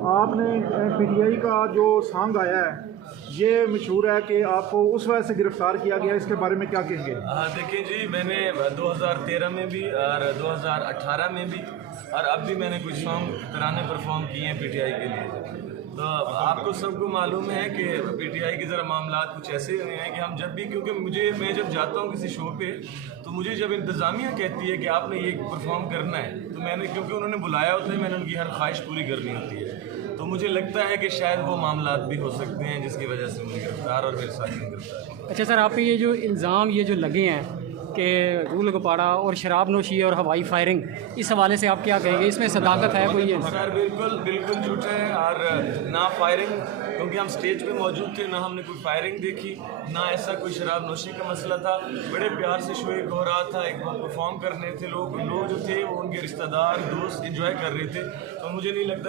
आपने पीटीआई का जो सॉन्ग आया है ये मशहूर है कि आपको उस वजह से गिरफ्तार किया गया, इसके बारे में क्या कहेंगे? देखिए जी, मैंने 2013 में भी और 2018 में भी और अब भी मैंने कुछ सॉन्ग तराने परफॉर्म किए हैं पीटीआई के लिए। तो आपको सबको मालूम है कि पीटीआई के ज़रा मामला कुछ ऐसे हुए हैं कि हम जब भी, क्योंकि मैं जब जाता हूँ किसी शो पे तो मुझे जब इंतज़ामिया कहती है कि आपने ये परफॉर्म करना है, तो मैंने, क्योंकि उन्होंने बुलाया होता है, मैंने उनकी हर ख्वाहिश पूरी करनी होती है। तो मुझे लगता है कि शायद वो मामला भी हो सकते हैं जिसकी वजह से मुझे गिरफ्तार और मेरे साथी ने गिरफ्तार। अच्छा सर, आप पे ये जो इल्ज़ाम ये जो लगे हैं कि रूल गपाड़ा और शराब नोशी और हवाई फायरिंग, इस हवाले से आप क्या कहेंगे? इसमें सदाकत है कोई? सर बिल्कुल झूठा है। और ना फायरिंग, क्योंकि हम स्टेज पे मौजूद थे, ना हमने कोई फायरिंग देखी, ना ऐसा कोई शराब नोशी का मसला था। बड़े प्यार से शो एक हो रहा था, एक परफॉर्म करने थे लोग जो थे वो उनके रिश्तेदार दोस्त एंजॉय कर रहे थे। तो मुझे नहीं लगता